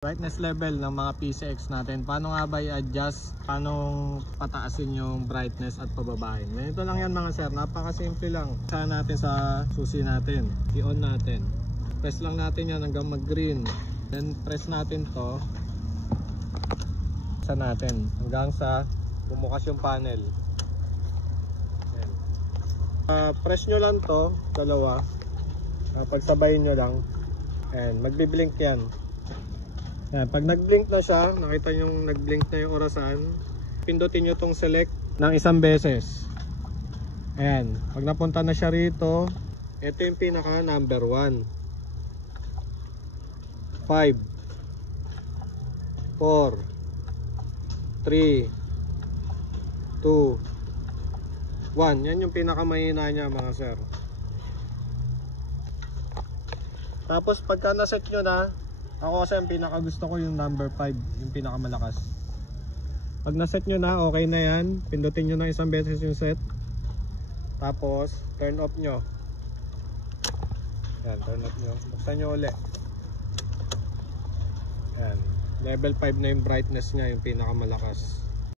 Brightness level ng mga PCX natin. Paano nga ba i-adjust? Paano pataasin yung brightness at pababain? Ganito lang yan mga sir. Napakasimple lang. Saan natin sa susi natin. I-on natin. Press lang natin yan hanggang mag-green. Then press natin to. Sa natin. Hanggang sa bumukas yung panel. Press nyo lang to. Dalawa. Pagsabayin nyo lang. And magbiblink yan. Yan, pag nag-blink na siya, nakita nyo nag-blink na yung orasan, pindutin nyo tong select ng isang beses. Ayan, pag napunta na siya rito, ito yung pinaka number 1. 5 4 3 2 1. Yan yung pinaka mahina niya mga sir. Tapos pagka naset nyo na, ako kasi ang pinaka gusto ko yung number 5, yung pinaka malakas. Pag naset nyo na, okay na yan. Pindutin nyo na isang beses yung set. Tapos turn off nyo. Yan, turn off nyo. Buksan nyo ulit. Yan, level 5 na yung brightness nya, yung pinaka malakas.